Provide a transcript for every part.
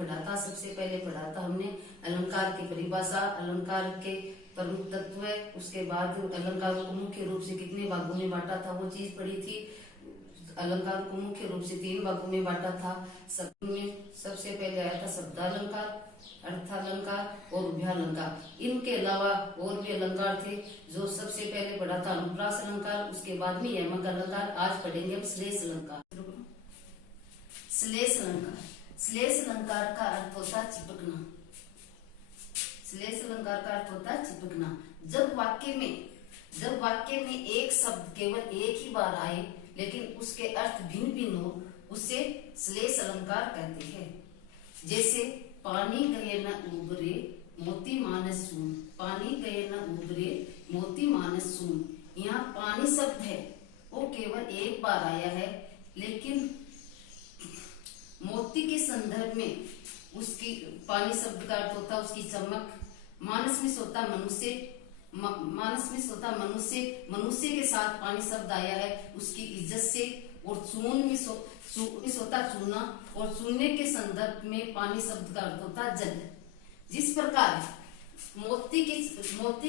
पढ़ा था। सबसे पहले पढ़ा था हमने अलंकार की परिभाषा, अलंकार के प्रमुख तत्व, उसके बाद अलंकारों को मुख्य रूप से कितने भागों में बांटा था वो चीज पढ़ी थी। अलंकार को मुख्य रूप से 3 भागों में बांटा था। सब में सबसे पहले आया था शब्दालंकार, अर्थालंकार और उभयालंकार। इनके अलावा और भी अलंकार थे जो सबसे पहले पढ़ा था अनुप्रास अलंकार, उसके बाद में यमक अलंकार। आज पढ़ेंगे हम श्लेष अलंकार। श्लेष अलंकार, श्लेष अलंकार का अर्थ होता है चिपकना। श्लेष अलंकार का अर्थ होता है चिपकना। जब वाक्य में एक शब्द केवल एक ही बार आए लेकिन उसके अर्थ भिन्न भिन्न हो, उसे श्लेष अलंकार कहते हैं। जैसे पानी गए न उबरे मोती मानस सून, पानी गए न उबरे मोती मानस सून। यहाँ पानी शब्द है वो केवल एक बार आया है, लेकिन मोती के संदर्भ में उसकी पानी शब्द का अर्थ होता है उसकी चमक। मानस में सोता मनुष्य, मानस में सोता मनुष्य, मनुष्य के साथ पानी शब्द आया है उसकी इज्जत से। और चून में सोता चूना, और चूने के संदर्भ में पानी शब्द का अर्थ होता जल। जिस प्रकार मोती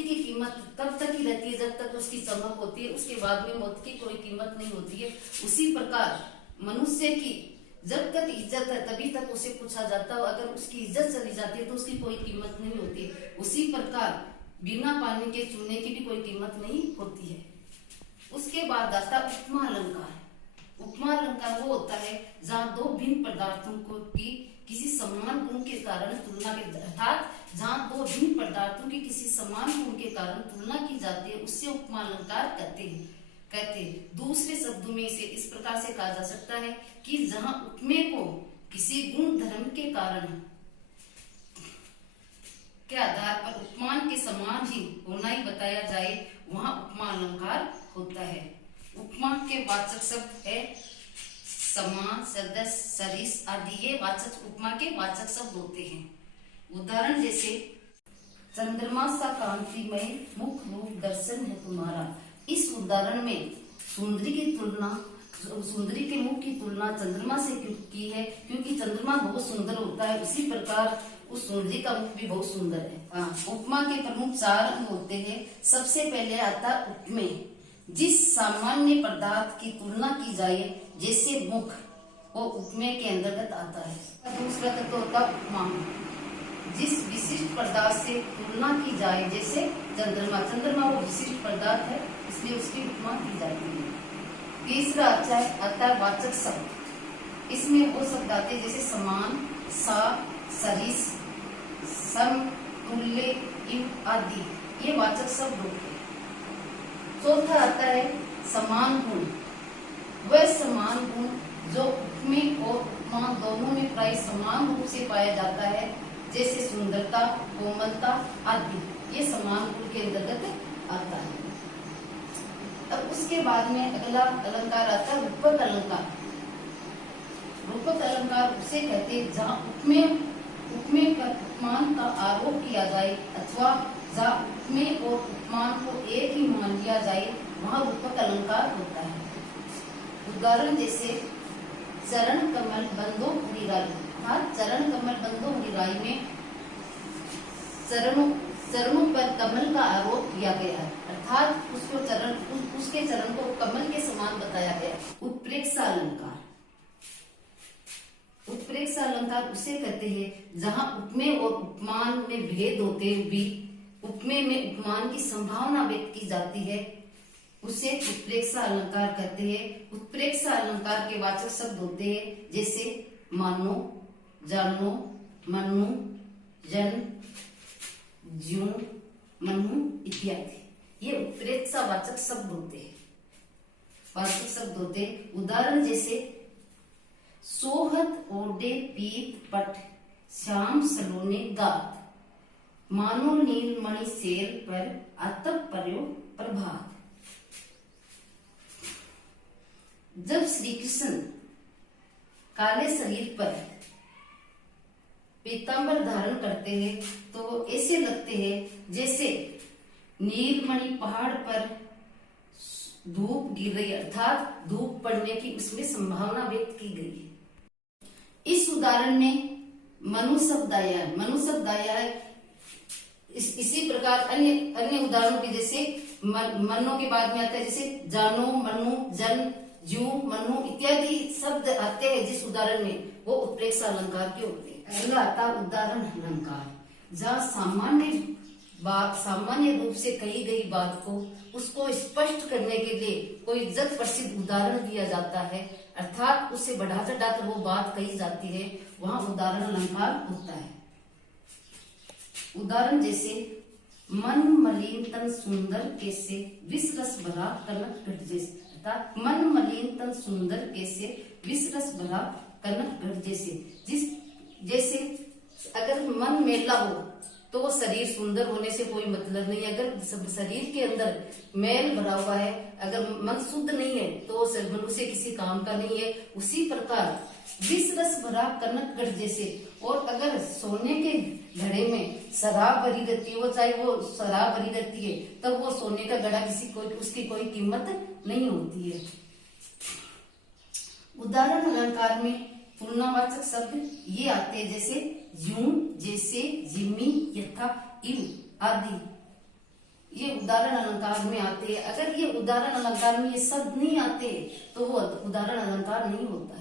की कीमत तब तक ही रहती है जब तक उसकी चमक होती है, उसके बाद में मोती की कोई कीमत नहीं होती है। उसी प्रकार मनुष्य की जब तक इज्जत है तभी तक उसे पूछा जाता है, अगर उसकी इज्जत चली जाती है तो उसकी कोई कीमत नहीं होती है। उसी प्रकार बिना पानी के चूने की भी कोई कीमत नहीं होती है। उसके बाद आता उपमा अलंकार। उपमा अलंकार वो होता है जहाँ दो भिन्न पदार्थों को की किसी समान गुण के कारण तुलना की, अर्थात जहाँ दो भिन्न पदार्थों की किसी समान गुण के कारण तुलना की जाती है, उससे उपमा अलंकार कहते हैं। दूसरे शब्दों में इसे इस प्रकार से कहा जा सकता है कि जहाँ उपमेय को किसी गुण धर्म के कारण के आधार पर उपमान के समान ही होना ही बताया जाए, वहां उपमा अलंकार होता है। उपमा के वाचक शब्द है समान, सदस्य, सरिस आदि, ये वाचक उपमा के वाचक शब्द होते हैं। उदाहरण जैसे चंद्रमा सा कांतिमय मुख रूप दर्शन है तुम्हारा। इस उदाहरण में सुंदरी के मुख की तुलना चंद्रमा से की है, क्योंकि चंद्रमा बहुत सुंदर होता है। उसी प्रकार उस सुंदरी का मुख भी बहुत सुंदर है। उपमा के प्रमुख 4 अंग होते हैं। सबसे पहले आता उपमेय, जिस सामान्य पदार्थ की तुलना की जाए जैसे मुख, वो उपमेय के अंतर्गत आता है। दूसरा तत्व होता उपमा, जिस विशिष्ट पदार्थ से तुलना की जाए जैसे चंद्रमा वो विशिष्ट पदार्थ है इसलिए उसकी उपमा की जाती है। तीसरा आता है वाचक शब्द। इसमें वो शब्द आते हैं जैसे समान, सा, सरिस, सम, तुल्य, इव आदि, ये वाचक शब्द होते हैं। चौथा आता है समान गुण। वह समान गुण जो उपमेय और उपमा दोनों में प्राय समान रूप से पाया जाता है, जैसे सुंदरता, कोमलता आदि, ये समान गुण के अंतर्गत आता है। अब उसके बाद में अगला अलंकार आता है रूपक अलंकार। रूपक अलंकार उसे कहते हैं जहाँ उपमेय पर उपमान का आरोप किया जाए, अथवा जहाँ उपमेय और उपमान को एक ही मान लिया जाए, वहाँ रूपक अलंकार होता है। उदाहरण जैसे चरण कमल बंदो हरिराई। चरण कमल बंदो हरिराई में चरणों पर कमल का आरोप किया गया है, अर्थात उसके चरण को कमल के समान बताया गया। उत्प्रेक्षा अलंकार। उत्प्रेक्षा अलंकार उसे कहते हैं जहाँ उपमेय और उपमान में भेद होते हुए भी उपमेय में उपमान की संभावना व्यक्त की जाती है, उसे उत्प्रेक्षा अलंकार कहते हैं। उत्प्रेक्षा अलंकार के वाचक शब्द होते हैं जैसे मानो, जानो, मनु, जन, ज्यों, मनु इत्यादि, ये उत्प्रेक्षा वाचक शब्द होते हैं। उदाहरण जैसे सोहत ओडे पीत पट श्याम सलोने गात, मानो नीलमणि सेल पर अतप पर्यो प्रभात। जब श्री कृष्ण काले शरीर पर पीतांबर धारण करते हैं तो वो ऐसे लगते हैं जैसे नीलमणि पहाड़ पर धूप गिर रही, अर्थात धूप पड़ने की उसमें संभावना व्यक्त की गई है। इस उदाहरण में मनु शब्द आया है, मनु शब्द आया है। इसी प्रकार अन्य अन्य उदाहरणों के जैसे मनो के बाद में आता है जैसे जानो, मनु, जन, जू, मनु इत्यादि शब्द आते हैं जिस उदाहरण में, वो उत्प्रेक्षा अलंकार के होते हैं। अगला आता है उदाहरण अलंकार, जहाँ सामान्य रूप से कही गई बात को उसको स्पष्ट करने के लिए कोई जग प्रसिद्ध उदाहरण दिया जाता है, अर्थात उससे बढ़ा चढ़ाकर वो बात कही जाती है, वहां उदाहरण अलंकार होता है। उदाहरण जैसे मन मलिन तन सुंदर कैसे, विष रस भरा कनक घट जैसे, अर्थात मन मलिन तन सुंदर कैसे, विष रस भरा कनक घट जैसे। जैसे अगर मन मैला हो तो वो शरीर सुंदर होने से कोई मतलब नहीं है। अगर शरीर के अंदर मैल भरा हुआ है, अगर मन शुद्ध नहीं है तो वो मनुष्य किसी काम का नहीं है। उसी प्रकार विष रस भरा कनक घट जैसे, और अगर सोने के घड़े में शराब भरी रहती है, वो चाहे वो शराब भरी रहती है, तब वो सोने का घड़ा उसकी कोई कीमत नहीं होती है। उदाहरण अलंकार में तुलनावाचक शब्द ये आते हैं जैसे यूं, जैसे, जिम्मी, यथा, इव आदि, ये उदाहरण अलंकार में आते हैं। अगर ये उदाहरण अलंकार में ये शब्द नहीं आते तो वो उदाहरण अलंकार नहीं होता है।